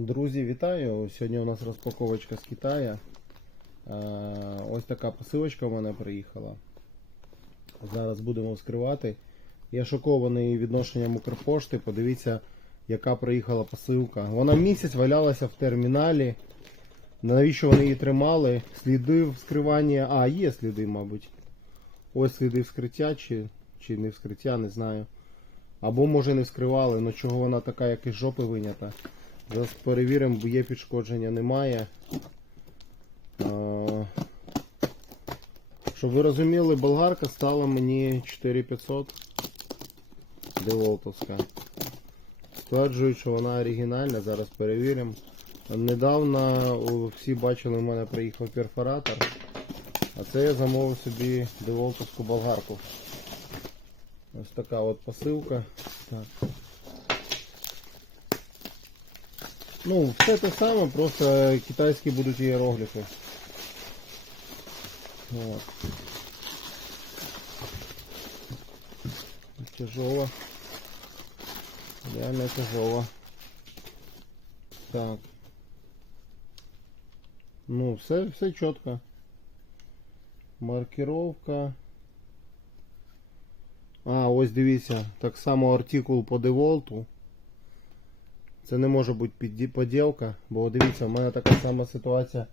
Друзі, вітаю! Сьогодні у нас розпаковочка з Китаю. Е, Ось така посилочка в мене приїхала. Зараз будемо вскривати. Я шокований відношенням Укрпошти. Подивіться, яка приїхала посилка. Вона місяць валялася в терміналі. Навіщо вони її тримали? Сліди вскривання. А, є сліди, мабуть. Ось сліди вскриття чи, чи не вскриття, не знаю. Або може не вскривали, але чого вона така, як із жопи винята. Зараз перевіримо, бо є підшкодження, немає. Щоб ви розуміли, болгарка стала мені 4500 деволтовська. Стверджують, що вона оригінальна, зараз перевіримо. Недавно всі бачили, у мене приїхав перфоратор. А це я замовив собі деволтовську болгарку. Ось така от посилка. Так. Ну, все те саме, просто китайські будуть іерогліфи. Вот. Тяжело. Реально тяжело. Так. Ну, все, все чітко. Маркировка. А, ось дивіться, так само артикул по деволту. Це не може бути поділка, бо дивіться, в мене така сама ситуація.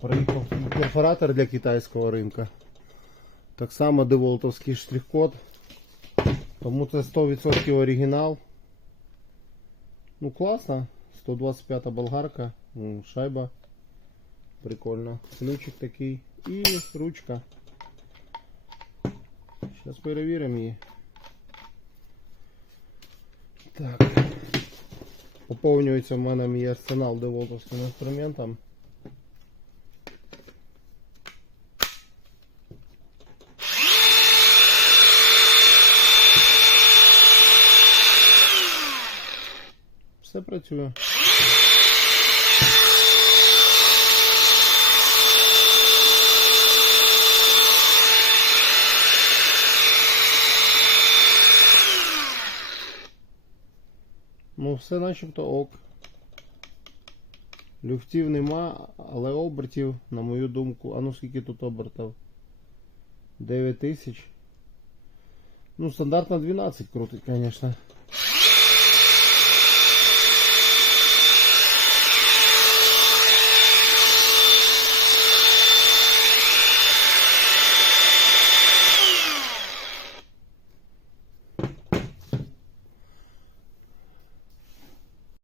Приїхав перфоратор для китайського ринка. Так само деволтовський штрих-код. Тому це 100% оригінал. Ну класно. 125 болгарка. Шайба. Прикольно. Ключик такий. І ручка. Зараз перевіримо її. Так. Поповнюється в мене мій арсенал деволтовським інструментом. Все працює. Ну, все начебто ок. Люфтів нема, але обертів, на мою думку. А ну скільки тут обертів? 9000. Ну, стандартно 12 крутить, звісно.